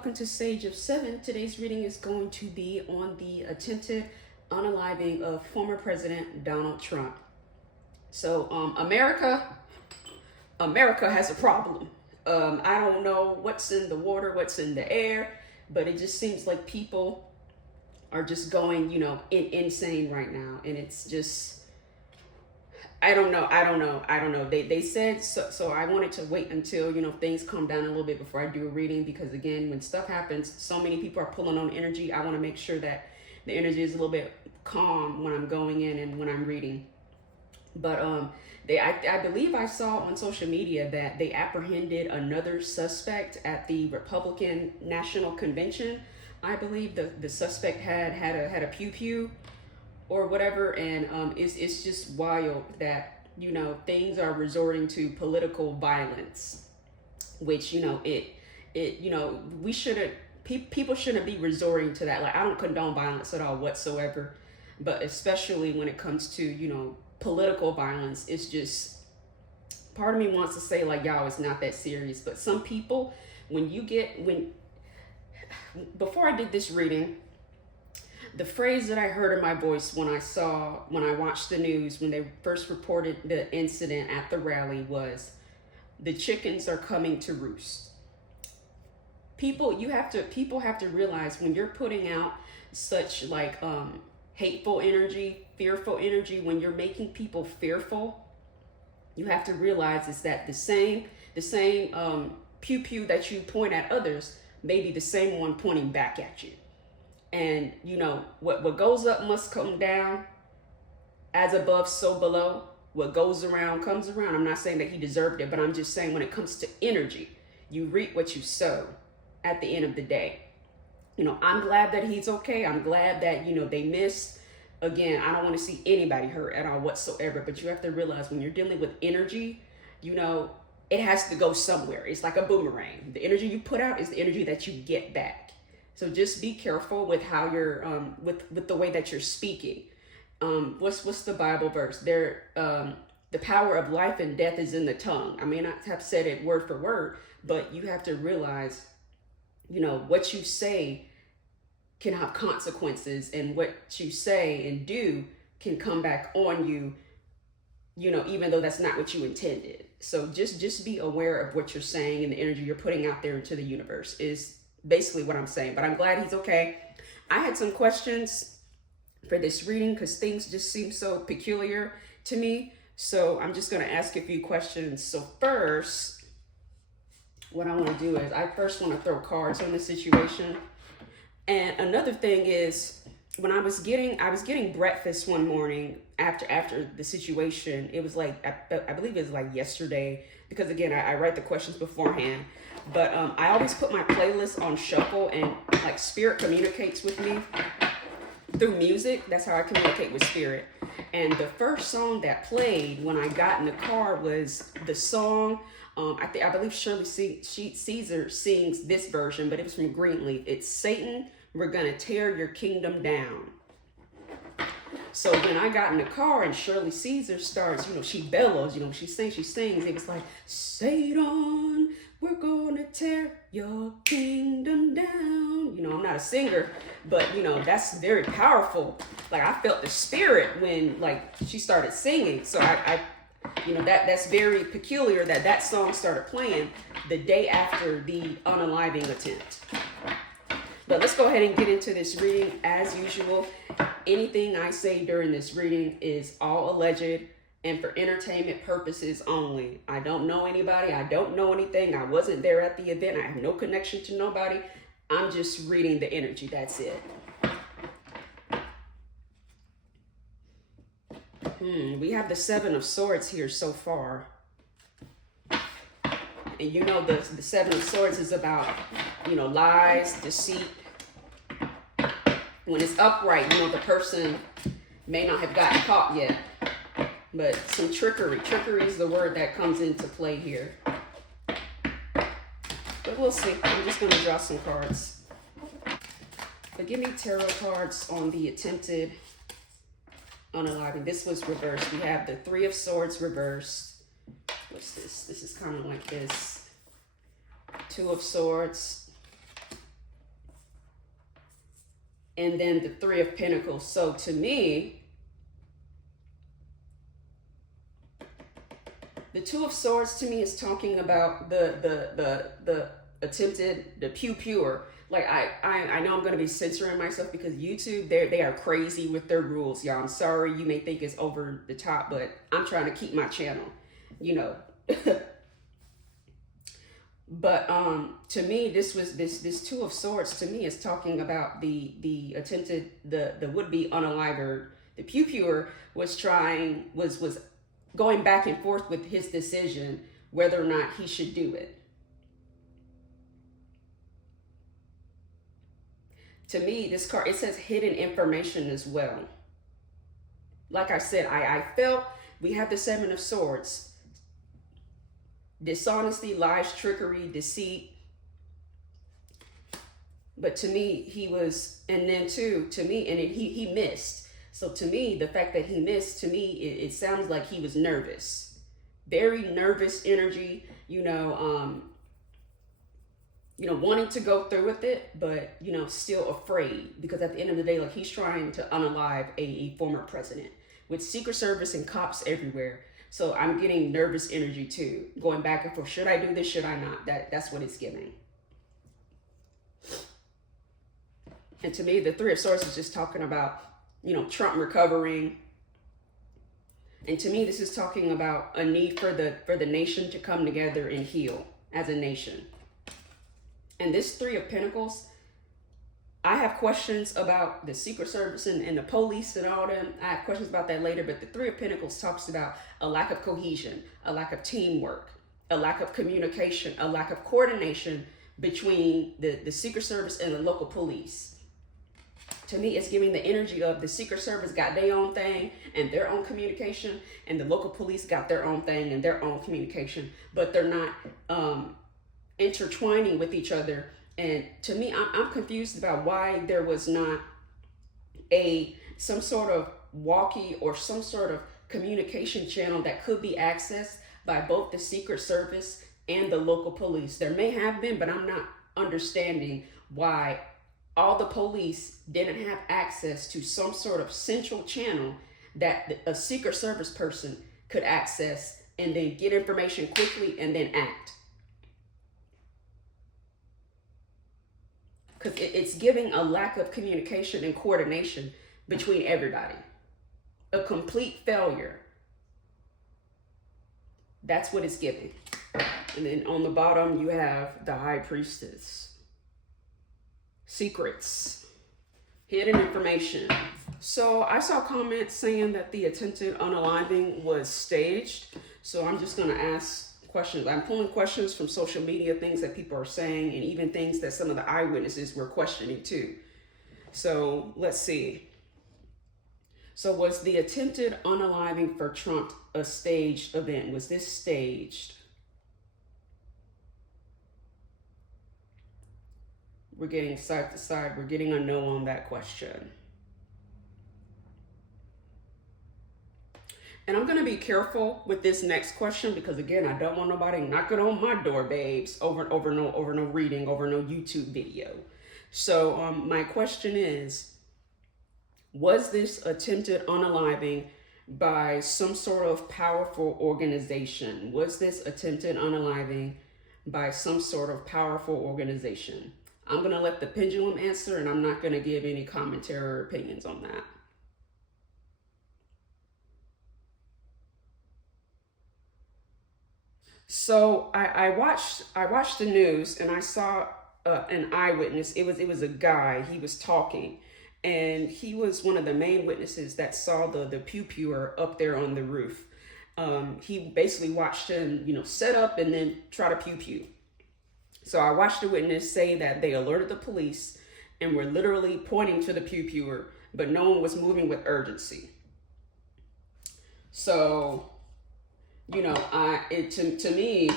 welcome to Sage of Seven. Today's reading is going to be on the attempted unaliving of former President Donald Trump. So, America has a problem. I don't know what's in the water, what's in the air, but it just seems like people are just going, insane right now. And it's just, I don't know. They said, so I wanted to wait until, things calm down a little bit before I do a reading, because again, when stuff happens, so many people are pulling on energy. I want to make sure that the energy is a little bit calm when I'm going in and when I'm reading. But I believe I saw on social media that they apprehended another suspect at the Republican National Convention. I believe the suspect had a pew or whatever, and it's just wild that things are resorting to political violence, which we shouldn't. People shouldn't be resorting to that. Like, I don't condone violence at all whatsoever, but especially when it comes to political violence, it's just, part of me wants to say, like, y'all, it's not that serious. But some people, before I did this reading, the phrase that I heard in my voice when I watched the news, when they first reported the incident at the rally, was, the chickens are coming to roost. People have to realize, when you're putting out such hateful energy, fearful energy, when you're making people fearful, you have to realize is that the same pew that you point at others may be the same one pointing back at you. And what goes up must come down, as above so below. What goes around comes around. I'm not saying that he deserved it, but I'm just saying, when it comes to energy, you reap what you sow at the end of the day. I'm glad that he's okay. I'm glad that, they missed. Again, I don't want to see anybody hurt at all whatsoever, but you have to realize, when you're dealing with energy, it has to go somewhere. It's like a boomerang. The energy you put out is the energy that you get back. So just be careful with how you're, with the way that you're speaking. What's the Bible verse? The power of life and death is in the tongue. I may not have said it word for word, but you have to realize, what you say can have consequences, and what you say and do can come back on you, even though that's not what you intended. So just be aware of what you're saying, and the energy you're putting out there into the universe is basically what I'm saying. But I'm glad he's okay. I had some questions for this reading because things just seem so peculiar to me. So I'm just going to ask a few questions. So first, what I want to do is, I first want to throw cards on the situation. And another thing is, when I was getting breakfast one morning after the situation, it was like, I believe it was like yesterday, because again, I write the questions beforehand. But I always put my playlist on shuffle, and like, spirit communicates with me through music. That's how I communicate with spirit. And the first song that played when I got in the car was the song, I believe Shirley Caesar sings this version, but it was from Greenleaf. It's Satan, We're Gonna Tear Your Kingdom Down. So when I got in the car and Shirley Caesar starts, she bellows, she sings. It was like, Satan, we're gonna tear your kingdom down. I'm not a singer, but that's very powerful. Like, I felt the spirit when she started singing. So I that's very peculiar that song started playing the day after the unaliving attempt. But let's go ahead and get into this reading. As usual, anything I say during this reading is all alleged and for entertainment purposes only. I don't know anybody. I don't know anything. I wasn't there at the event. I have no connection to nobody. I'm just reading the energy. That's it. We have the Seven of Swords here so far. And the Seven of Swords is about, lies, deceit. When it's upright, the person may not have gotten caught yet. But some trickery. Trickery is the word that comes into play here. But we'll see. I'm just going to draw some cards. But give me tarot cards on the attempted unaliving. This was reversed. We have the Three of Swords reversed. What's this? This is kind of like this. Two of Swords. and then the Three of Pentacles. So to me, the Two of Swords to me is talking about the attempted, the pew-pewer. Like, I know I'm going to be censoring myself because YouTube, they are crazy with their rules, y'all. I'm sorry, you may think it's over the top, but I'm trying to keep my channel, you know. But to me, this Two of Swords to me is talking about the attempted, the would-be unaliver. The pew-pewer was going back and forth with his decision whether or not he should do it. To me, this card, it says hidden information as well. Like I said, I felt we have the Seven of Swords. Dishonesty, lies, trickery, deceit. But to me, he was, and then too, to me, and he missed. So to me, the fact that he missed, to me, it sounds like he was nervous. Very nervous energy, wanting to go through with it, but, still afraid. Because at the end of the day, like, he's trying to unalive a former president with Secret Service and cops everywhere. So I'm getting nervous energy too, going back and forth. Should I do this? Should I not? That's what it's giving. And to me, the Three of Swords is just talking about, Trump recovering. And to me, this is talking about a need for the nation to come together and heal as a nation. And this Three of Pentacles, I have questions about the Secret Service and the police and all them. I have questions about that later, but the Three of Pentacles talks about a lack of cohesion, a lack of teamwork, a lack of communication, a lack of coordination between the Secret Service and the local police. To me, it's giving the energy of the Secret Service got their own thing and their own communication, and the local police got their own thing and their own communication, but they're not intertwining with each other. And to me, I'm confused about why there was not some sort of walkie or some sort of communication channel that could be accessed by both the Secret Service and the local police. There may have been, but I'm not understanding why all the police didn't have access to some sort of central channel that a Secret Service person could access and then get information quickly and then act. Because it's giving a lack of communication and coordination between everybody. A complete failure. That's what it's giving. And then on the bottom, you have the High Priestess. Secrets. Hidden information. So I saw comments saying that the attempted unaliving was staged. So I'm just going to ask questions. I'm pulling questions from social media, things that people are saying, and even things that some of the eyewitnesses were questioning too. So let's see. So was the attempted unaliving for Trump a staged event? Was this staged? We're getting side to side. We're getting a no on that question. And I'm going to be careful with this next question because, again, I don't want nobody knocking on my door, babes, over no reading, over no YouTube video. So my question is, was this attempted unaliving by some sort of powerful organization? Was this attempted unaliving by some sort of powerful organization? I'm going to let the pendulum answer, and I'm not going to give any commentary or opinions on that. So I watched the news, and I saw an eyewitness. It was a guy. He was talking, and he was one of the main witnesses that saw the pew-pewer up there on the roof. He basically watched him, set up and then try to pew-pew. So I watched the witness say that they alerted the police and were literally pointing to the pew-pewer, but no one was moving with urgency. So, to me,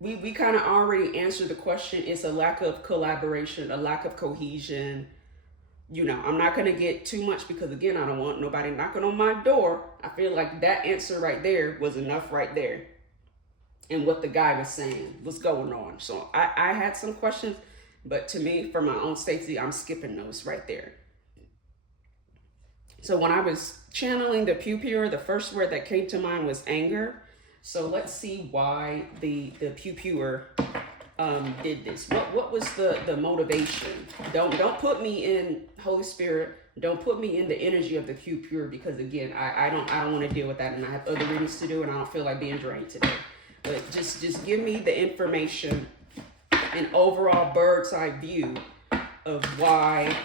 we kind of already answered the question. It's a lack of collaboration, a lack of cohesion. I'm not going to get too much because, again, I don't want nobody knocking on my door. I feel like that answer right there was enough right there. And what the guy was saying was going on. So I had some questions. But to me, for my own safety, I'm skipping those right there. So when I was channeling the pew pewer, the first word that came to mind was anger. So let's see why the pew pewer did this. What was the motivation? Don't put me in, Holy Spirit. Don't put me in the energy of the pew pewer, because again, I don't want to deal with that, and I have other readings to do, and I don't feel like being drained today. But just give me the information, an overall bird's eye view of why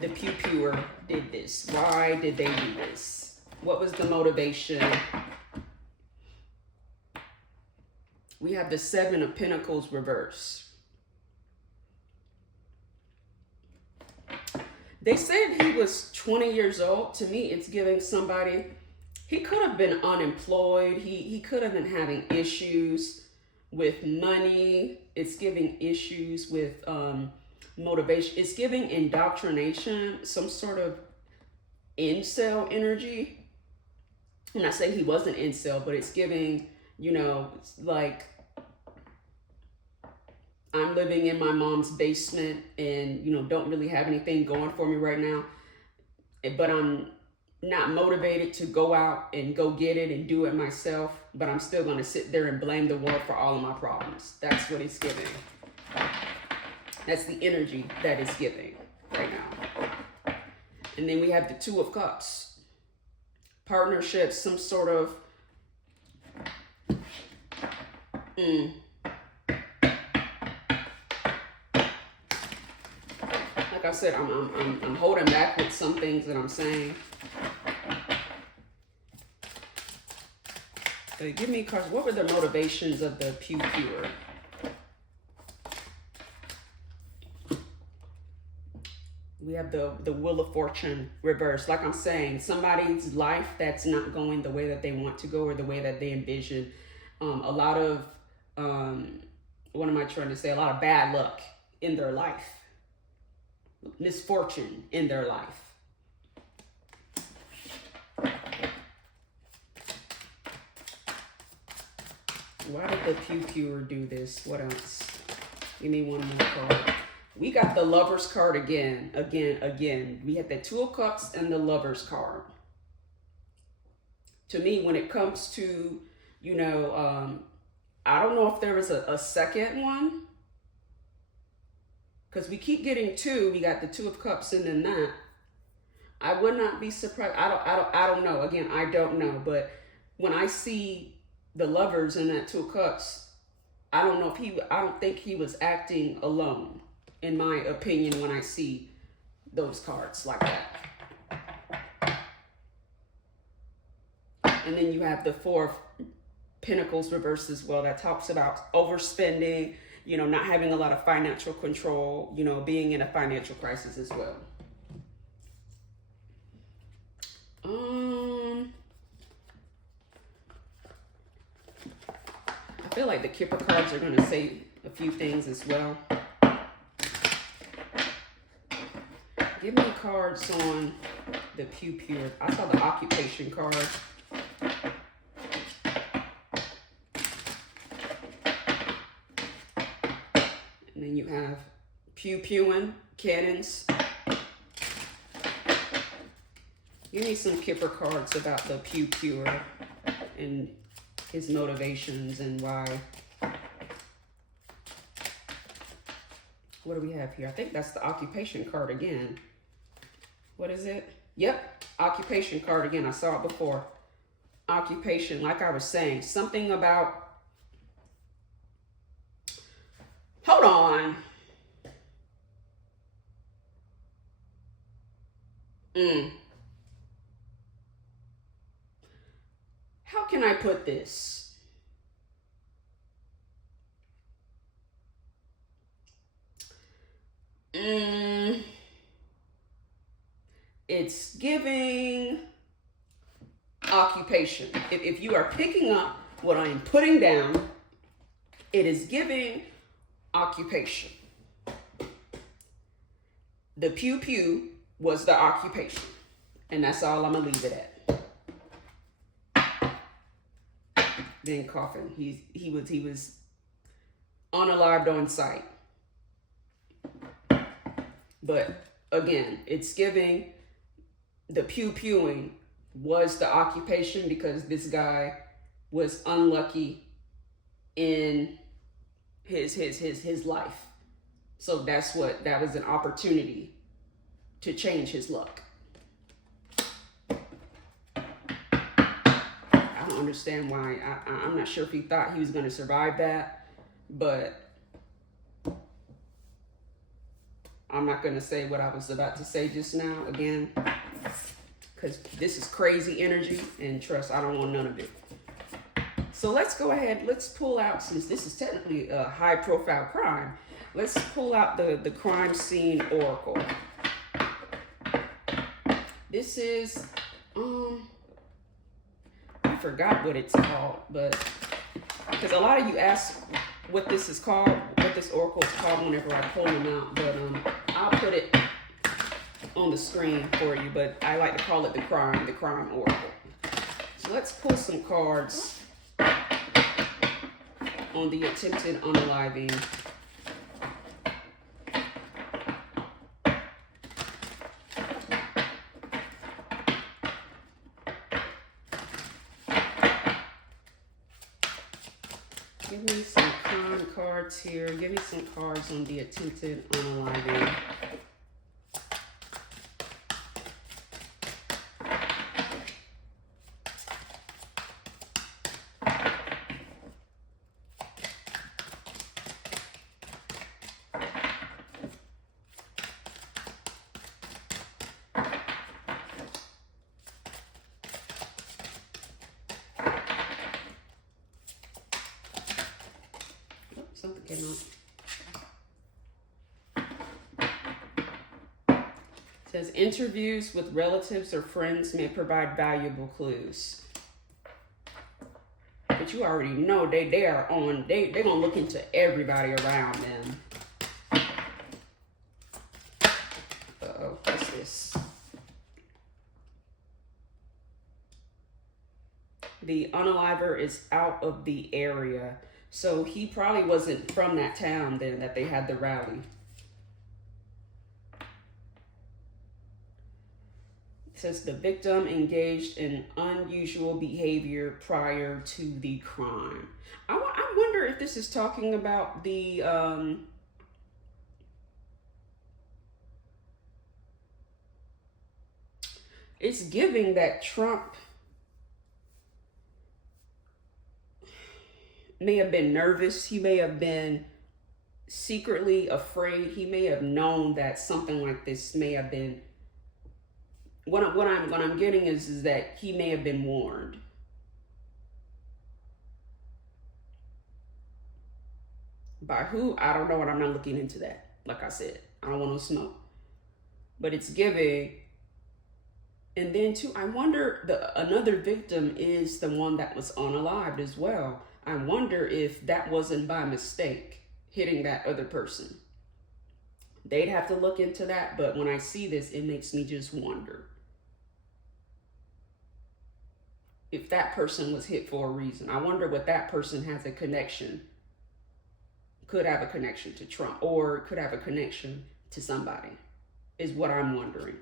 the pew pewer did this. Why did they do this? What was the motivation? We have the Seven of Pentacles reverse. They said he was 20 years old. To me, it's giving somebody, he could have been unemployed. He could have been having issues with money. It's giving issues with motivation. It's giving indoctrination, some sort of incel energy. I'm not saying he wasn't incel, but it's giving, you know, like, I'm living in my mom's basement and, you know, don't really have anything going for me right now, but I'm not motivated to go out and go get it and do it myself, but I'm still going to sit there and blame the world for all of my problems. That's what it's giving. That's the energy that it's giving right now. And then we have the Two of Cups. Partnership, some sort of like I said, I'm holding back with some things that I'm saying. Give me cards. What were the motivations of the pew pewer? We have the Wheel of Fortune reversed. Like I'm saying, somebody's life that's not going the way that they want to go or the way that they envision. A lot of, what am I trying to say? A lot of bad luck in their life. Misfortune in their life. Why did the pew pewer do this? What else? Give me one more card. We got the Lover's card again. We had the Two of Cups and the Lover's card. To me, when it comes to, you know, I don't know if there was a second one, because we keep getting two. We got the Two of Cups and then that. I would not be surprised. I don't know. Again, I don't know. But when I see the Lovers and that Two of Cups, I don't think he was acting alone, in my opinion, when I see those cards like that. And then you have the Four of Pentacles reversed as well. That talks about overspending, you know, not having a lot of financial control, you know, being in a financial crisis as well. I feel like the Kipper cards are going to say a few things as well. Give me cards on the pew pewer. I saw the occupation card. And then you have pew pewing, cannons. Give me some Kipper cards about the pew pewer and his motivations and why. What do we have here? I think that's the occupation card again. What is it? Yep, occupation card again. I saw it before. Occupation, like I was saying, something about, hold on. How can I put this? It's giving occupation. If you are picking up what I am putting down, it is giving occupation. The pew pew was the occupation. And that's all I'm going to leave it at. Then coffin. He was unalived on sight. But again, it's giving the pew-pewing was the occupation because this guy was unlucky in his life. So that was an opportunity to change his luck. I don't understand why. I'm not sure if he thought he was going to survive that, but I'm not going to say what I was about to say just now again, because this is crazy energy, and trust, I don't want none of it. So let's go ahead, let's pull out, since this is technically a high profile crime, let's pull out the crime scene oracle. This is, I forgot what it's called, but, because a lot of you ask what this is called, what this oracle is called whenever I pull them out, but I'll put it on the screen for you, but I like to call it the crime oracle. So let's pull some cards on the attempted unaliving. Give me some con cards here. Give me some cards on the attempted unaliving. Something came up. It says interviews with relatives or friends may provide valuable clues. But you already know they're gonna look into everybody around them. Uh-oh, what's this? The unaliver is out of the area. So he probably wasn't from that town then that they had the rally. It says the victim engaged in unusual behavior prior to the crime. I wonder if this is talking about the it's giving that Trump may have been nervous. He may have been secretly afraid. He may have known that something like this may have been. What I'm getting is that he may have been warned. By who? I don't know, and I'm not looking into that. Like I said, I don't want no smoke. But it's giving. And then too, I wonder, another victim is the one that was unalived as well. I wonder if that wasn't by mistake hitting that other person. They'd have to look into that, but when I see this, it makes me just wonder if that person was hit for a reason. I wonder what that person has a connection, could have a connection to Trump, or could have a connection to somebody, is what I'm wondering.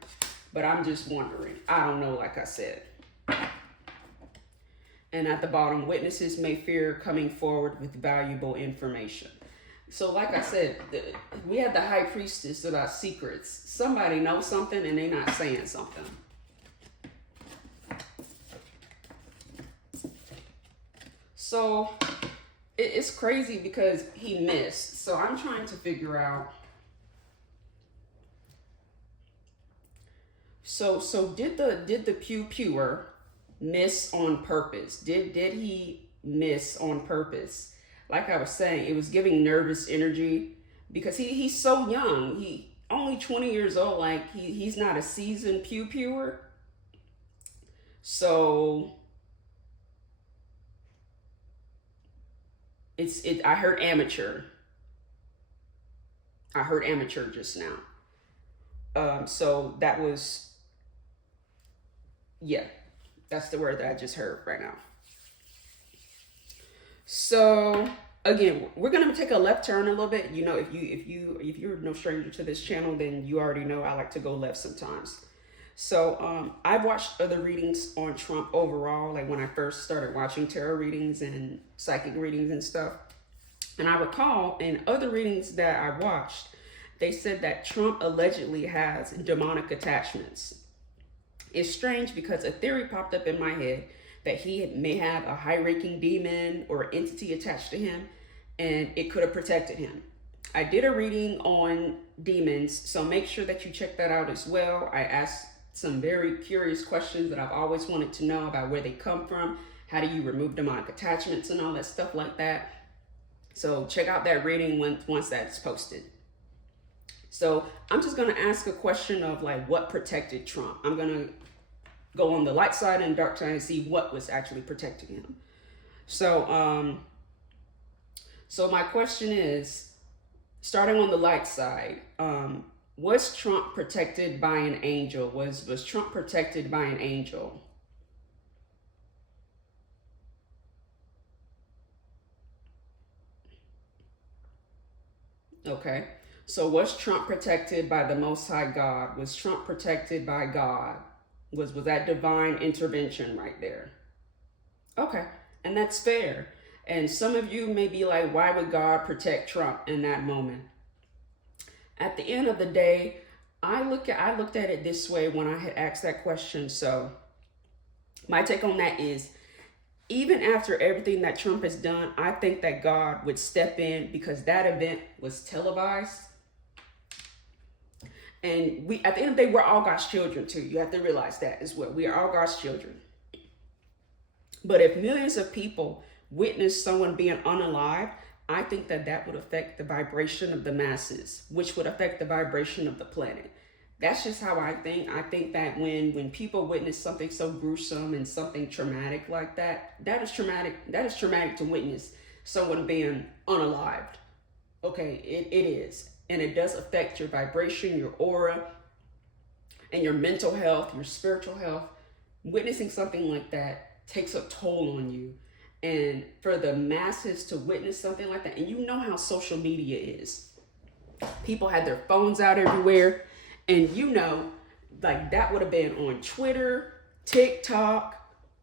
But I'm just wondering. I don't know, like I said. And at the bottom, witnesses may fear coming forward with valuable information. So like I said, we had the high priestess about secrets. Somebody knows something and they're not saying something. So it's crazy because he missed. So I'm trying to figure out. So did the pew-pewer miss on purpose? Did he miss on purpose? Like I was saying, it was giving nervous energy because he's so young. He only 20 years old. Like he's not a seasoned pew-pewer. So I heard amateur. I heard amateur just now. So that was, yeah. That's the word that I just heard right now. So, again, we're gonna take a left turn a little bit. You know, if you're no stranger to this channel, then you already know I like to go left sometimes. So I've watched other readings on Trump overall, like when I first started watching tarot readings and psychic readings and stuff. And I recall in other readings that I watched, they said that Trump allegedly has demonic attachments. It's strange because a theory popped up in my head that he may have a high-ranking demon or entity attached to him, and it could have protected him. I did a reading on demons, so make sure that you check that out as well. I asked some very curious questions that I've always wanted to know about where they come from, how do you remove demonic attachments and all that stuff like that. So check out that reading once that's posted. So I'm just going to ask a question of like what protected Trump. I'm going to go on the light side and dark side and see what was actually protecting him. So my question is, starting on the light side, was Trump protected by an angel? Was Trump protected by an angel? Okay. So was Trump protected by the Most High God? Was Trump protected by God? Was that divine intervention right there? Okay. And that's fair. And some of you may be like, why would God protect Trump in that moment? At the end of the day, I looked at it this way when I had asked that question. So my take on that is, even after everything that Trump has done, I think that God would step in because that event was televised. And at the end of the day, we're all God's children too. You have to realize that as well. We are all God's children. But if millions of people witness someone being unalived, I think that would affect the vibration of the masses, which would affect the vibration of the planet. That's just how I think. I think that when people witness something so gruesome and something traumatic like that, that is traumatic. That is traumatic to witness someone being unalived. Okay, it is. And it does affect your vibration, your aura, and your mental health, your spiritual health. Witnessing something like that takes a toll on you. And for the masses to witness something like that, and you know how social media is. People had their phones out everywhere. And you know, like that would have been on Twitter, TikTok,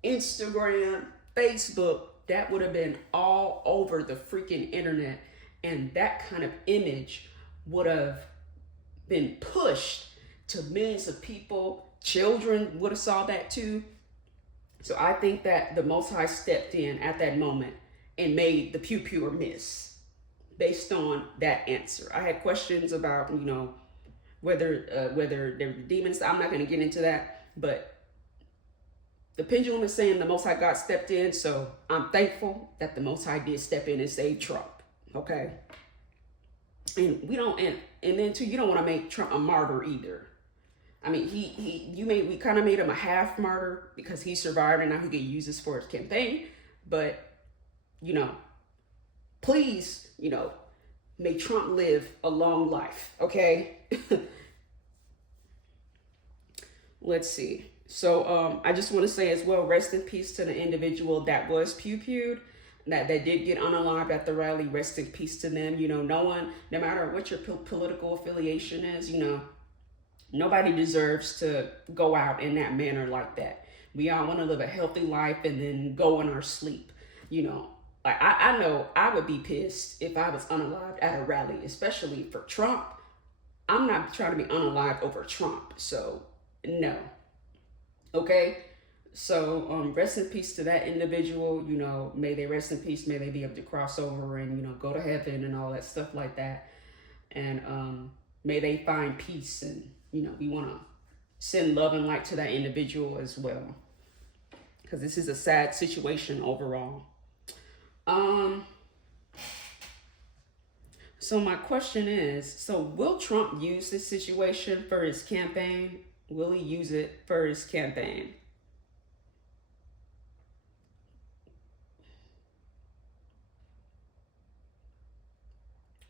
Instagram, Facebook. That would have been all over the freaking internet. And that kind of image would have been pushed to millions of people. Children would have saw that too. So I think that the Most High stepped in at that moment and made the pew pew miss based on that answer. I had questions about, you know, whether there were demons. I'm not going to get into that, but the pendulum is saying the Most High God stepped in. So I'm thankful that the Most High did step in and save Trump. Okay. And we don't, and then too, you don't want to make Trump a martyr either. I mean, we kind of made him a half martyr because he survived and now he could use this for his campaign. But, you know, please, you know, may Trump live a long life. Okay. Let's see. So I just want to say as well, rest in peace to the individual that was pew-pewed, that did get unalived at the rally. Rest in peace to them. You know, no matter what your political affiliation is, you know, nobody deserves to go out in that manner like that. We all want to live a healthy life and then go in our sleep. You know, like I know I would be pissed if I was unalived at a rally, especially for Trump. I'm not trying to be unalived over Trump. So no. Okay. So rest in peace to that individual. You know, may they rest in peace. May they be able to cross over and, you know, go to heaven and all that stuff like that. And may they find peace. And, you know, we want to send love and light to that individual as well, because this is a sad situation overall. So my question is, so will Trump use this situation for his campaign? Will he use it for his campaign?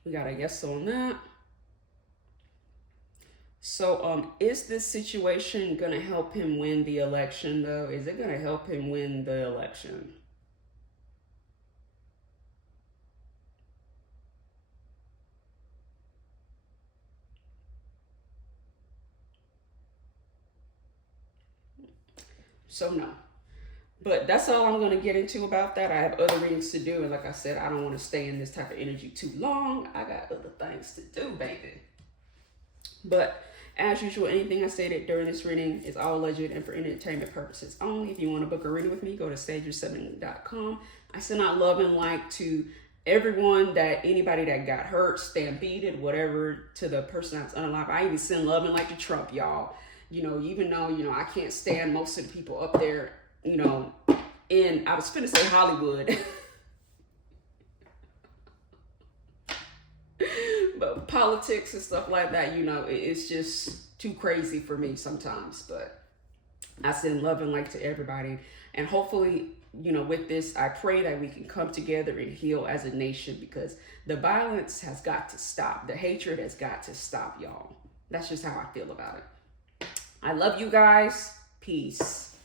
We got a yes on that. So is this situation going to help him win the election, though? Is it going to help him win the election? So no. But that's all I'm going to get into about that. I have other readings to do. And like I said, I don't want to stay in this type of energy too long. I got other things to do, baby. But as usual, anything I stated during this reading is all alleged and for entertainment purposes only. If you want to book a reading with me, go to stager7.com. I send out love and light to everyone, that anybody that got hurt, stampeded, whatever, to the person that's unalive. I even send love and light to Trump, y'all. You know, even though, you know, I can't stand most of the people up there, you know, in, I was finna say Hollywood. But politics and stuff like that, you know, it's just too crazy for me sometimes. But I send love and light to everybody. And hopefully, you know, with this, I pray that we can come together and heal as a nation, because the violence has got to stop. The hatred has got to stop, y'all. That's just how I feel about it. I love you guys. Peace.